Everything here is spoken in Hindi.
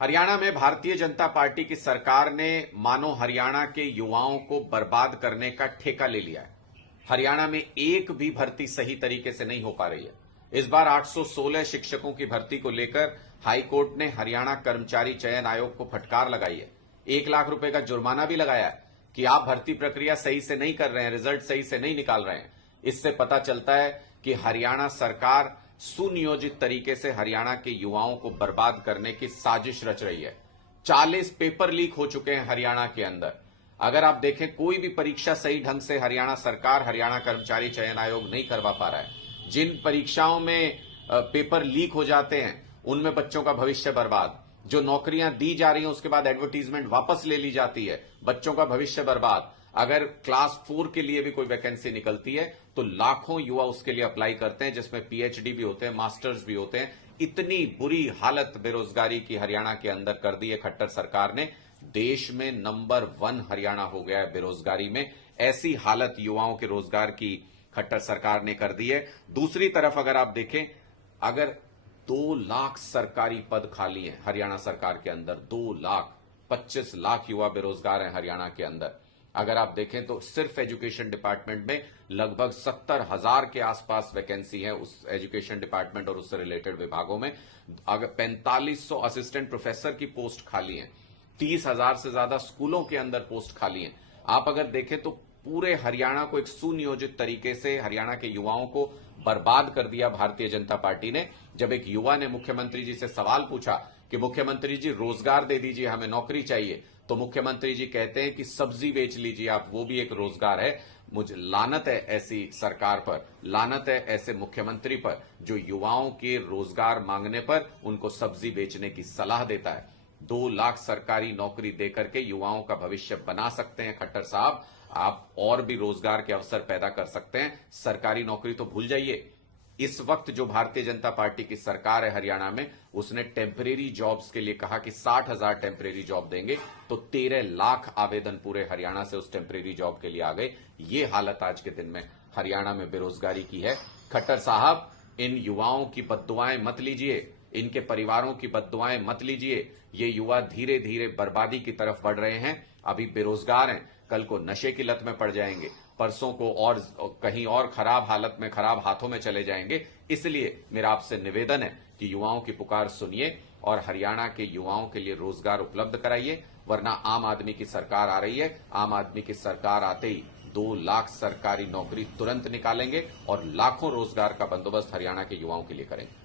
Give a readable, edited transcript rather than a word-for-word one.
हरियाणा में भारतीय जनता पार्टी की सरकार ने मानो हरियाणा के युवाओं को बर्बाद करने का ठेका ले लिया है। हरियाणा में एक भी भर्ती सही तरीके से नहीं हो पा रही है। इस बार 816 शिक्षकों की भर्ती को लेकर हाईकोर्ट ने हरियाणा कर्मचारी चयन आयोग को फटकार लगाई है। 1 लाख रुपए का जुर्माना भी लगाया है कि आप भर्ती प्रक्रिया सही से नहीं कर रहे हैं, रिजल्ट सही से नहीं निकाल रहे हैं। इससे पता चलता है कि हरियाणा सरकार सुनियोजित तरीके से हरियाणा के युवाओं को बर्बाद करने की साजिश रच रही है। 40 पेपर लीक हो चुके हैं हरियाणा के अंदर। अगर आप देखें, कोई भी परीक्षा सही ढंग से हरियाणा सरकार, हरियाणा कर्मचारी चयन आयोग नहीं करवा पा रहा है। जिन परीक्षाओं में पेपर लीक हो जाते हैं उनमें बच्चों का भविष्य बर्बाद। जो नौकरियां दी जा रही हैं उसके बाद एडवर्टीजमेंट वापस ले ली जाती है, बच्चों का भविष्य बर्बाद। अगर क्लास 4 के लिए भी कोई वैकेंसी निकलती है तो लाखों युवा उसके लिए अप्लाई करते हैं, जिसमें पीएचडी भी होते हैं, मास्टर्स भी होते हैं। इतनी बुरी हालत बेरोजगारी की हरियाणा के अंदर कर दी है खट्टर सरकार ने। देश में नंबर 1 हरियाणा हो गया है बेरोजगारी में। ऐसी हालत युवाओं के रोजगार की खट्टर सरकार ने कर दी है। दूसरी तरफ अगर आप देखें, अगर 2 लाख सरकारी पद खाली हैं हरियाणा सरकार के अंदर, 2 लाख, 25 लाख युवा बेरोजगार हैं हरियाणा के अंदर। अगर आप देखें तो सिर्फ एजुकेशन डिपार्टमेंट में लगभग 70,000 के आसपास वैकेंसी है उस एजुकेशन डिपार्टमेंट और उससे रिलेटेड विभागों में। अगर 4500 असिस्टेंट प्रोफेसर की पोस्ट खाली है, 30,000 से ज्यादा स्कूलों के अंदर पोस्ट खाली है। आप अगर देखें तो पूरे हरियाणा को एक सुनियोजित तरीके से हरियाणा के युवाओं को बर्बाद कर दिया भारतीय जनता पार्टी ने। जब एक युवा ने मुख्यमंत्री जी से सवाल पूछा कि मुख्यमंत्री जी रोजगार दे दीजिए, हमें नौकरी चाहिए, तो मुख्यमंत्री जी कहते हैं कि सब्जी बेच लीजिए आप, वो भी एक रोजगार है। मुझे लानत है ऐसी सरकार पर, लानत है ऐसे मुख्यमंत्री पर जो युवाओं के रोजगार मांगने पर उनको सब्जी बेचने की सलाह देता है। 2 लाख सरकारी नौकरी देकर के युवाओं का भविष्य बना सकते हैं खट्टर साहब। आप और भी रोजगार के अवसर पैदा कर सकते हैं। सरकारी नौकरी तो भूल जाइए। इस वक्त जो भारतीय जनता पार्टी की सरकार है हरियाणा में, उसने टेम्परेरी जॉब्स के लिए कहा कि 60,000 टेम्परेरी जॉब देंगे, तो 13 लाख आवेदन पूरे हरियाणा से उस टेम्परेरी जॉब के लिए आ गए। ये हालत आज के दिन में हरियाणा में बेरोजगारी की है। खट्टर साहब, इन युवाओं की बद्दुआएं मत लीजिए, इनके परिवारों की बद्दुआएं मत लीजिए। ये युवा धीरे धीरे बर्बादी की तरफ बढ़ रहे हैं। अभी बेरोजगार हैं, कल को नशे की लत में पड़ जाएंगे, परसों को और कहीं और खराब हालत में, खराब हाथों में चले जाएंगे। इसलिए मेरा आपसे निवेदन है कि युवाओं की पुकार सुनिए और हरियाणा के युवाओं के लिए रोजगार उपलब्ध कराइए, वरना आम आदमी की सरकार आ रही है। आम आदमी की सरकार आते ही 2 लाख सरकारी नौकरी तुरंत निकालेंगे और लाखों रोजगार का बंदोबस्त हरियाणा के युवाओं के लिए करेंगे।